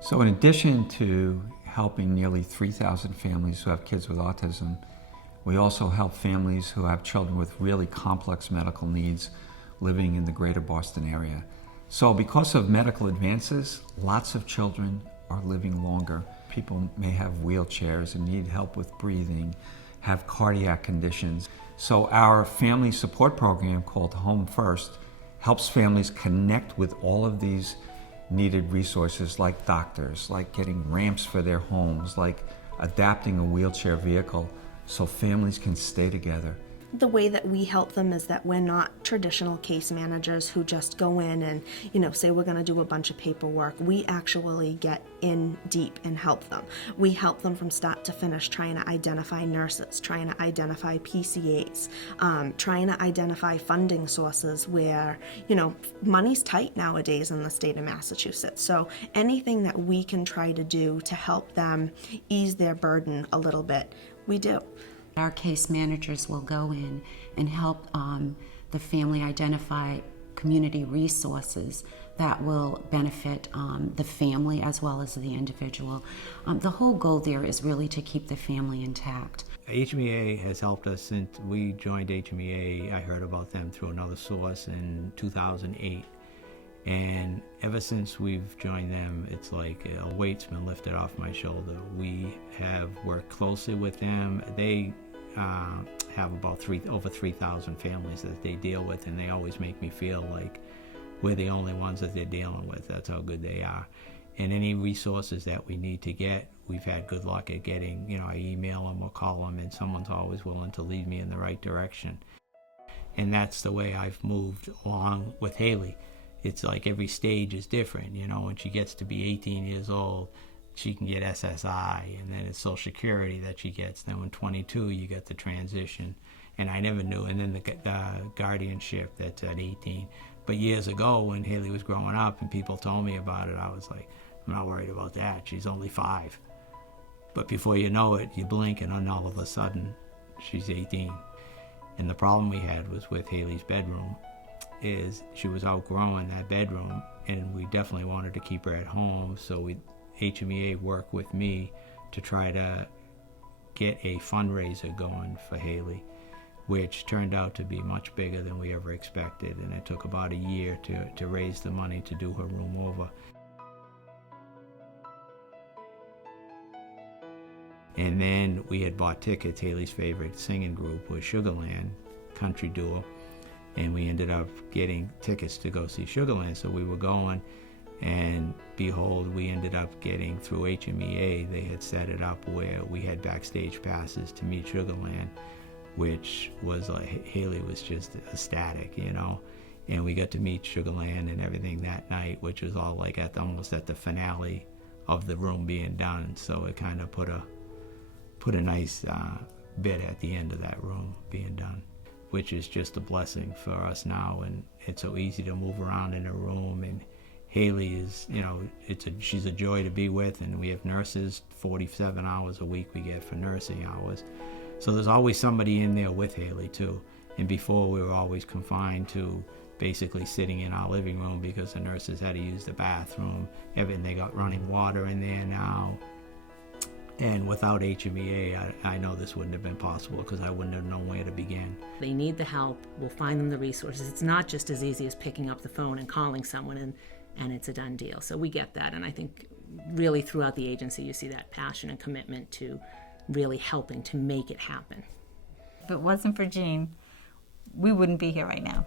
So in addition to helping nearly 3,000 families who have kids with autism, we also help families who have children with really complex medical needs living in the greater Boston area. So because of medical advances, lots of children are living longer. People may have wheelchairs and need help with breathing, have cardiac conditions. So our family support program called Home First helps families connect with all of these needed resources like doctors, like getting ramps for their homes, like adapting a wheelchair vehicle so families can stay together. The way that we help them is that we're not traditional case managers who just go in and, say we're going to do a bunch of paperwork. We actually get in deep and help them. We help them from start to finish, trying to identify nurses, trying to identify PCAs, trying to identify funding sources where, money's tight nowadays in the state of Massachusetts. So anything that we can try to do to help them ease their burden a little bit, we do. Our case managers will go in and help the family identify community resources that will benefit the family as well as the individual. The whole goal there is really to keep the family intact. HMEA has helped us since we joined HMEA. I heard about them through another source in 2008. And ever since we've joined them, it's like a weight's been lifted off my shoulder. We have worked closely with them. They have about over 3,000 families that they deal with, and they always make me feel like we're the only ones that they're dealing with. That's how good they are. And any resources that we need to get, we've had good luck at getting. I email them or call them, and someone's always willing to lead me in the right direction. And that's the way I've moved along with Haley. It's like every stage is different. When she gets to be 18 years old, she can get SSI, and then it's Social Security that she gets. Then when 22, you get the transition. And I never knew. And then the guardianship that's at 18. But years ago, when Haley was growing up and people told me about it, I was like, I'm not worried about that. She's only 5. But before you know it, you blink, and then all of a sudden, she's 18. And the problem we had was with Haley's bedroom is she was outgrowing that bedroom, and we definitely wanted to keep her at home. So HMEA worked with me to try to get a fundraiser going for Haley, which turned out to be much bigger than we ever expected. And it took about a year to raise the money to do her room over. And then we had bought tickets. Haley's favorite singing group was Sugarland, country duo. And we ended up getting tickets to go see Sugarland. So we were going, and behold, we ended up getting through HMEA. They had set it up where we had backstage passes to meet Sugarland, which was like, Haley was just ecstatic, And we got to meet Sugarland and everything that night, which was all like almost at the finale of the room being done. So it kind of put a nice bit at the end of that room being done, which is just a blessing for us now. And it's so easy to move around in a room, and Haley is, she's a joy to be with, and we have nurses, 47 hours a week we get for nursing hours. So there's always somebody in there with Haley too. And before, we were always confined to basically sitting in our living room because the nurses had to use the bathroom. They got running water in there now. And without HMEA, I know this wouldn't have been possible because I wouldn't have known where to begin. They need the help. We'll find them the resources. It's not just as easy as picking up the phone and calling someone and it's a done deal. So we get that. And I think really throughout the agency, you see that passion and commitment to really helping to make it happen. If it wasn't for Jean, we wouldn't be here right now.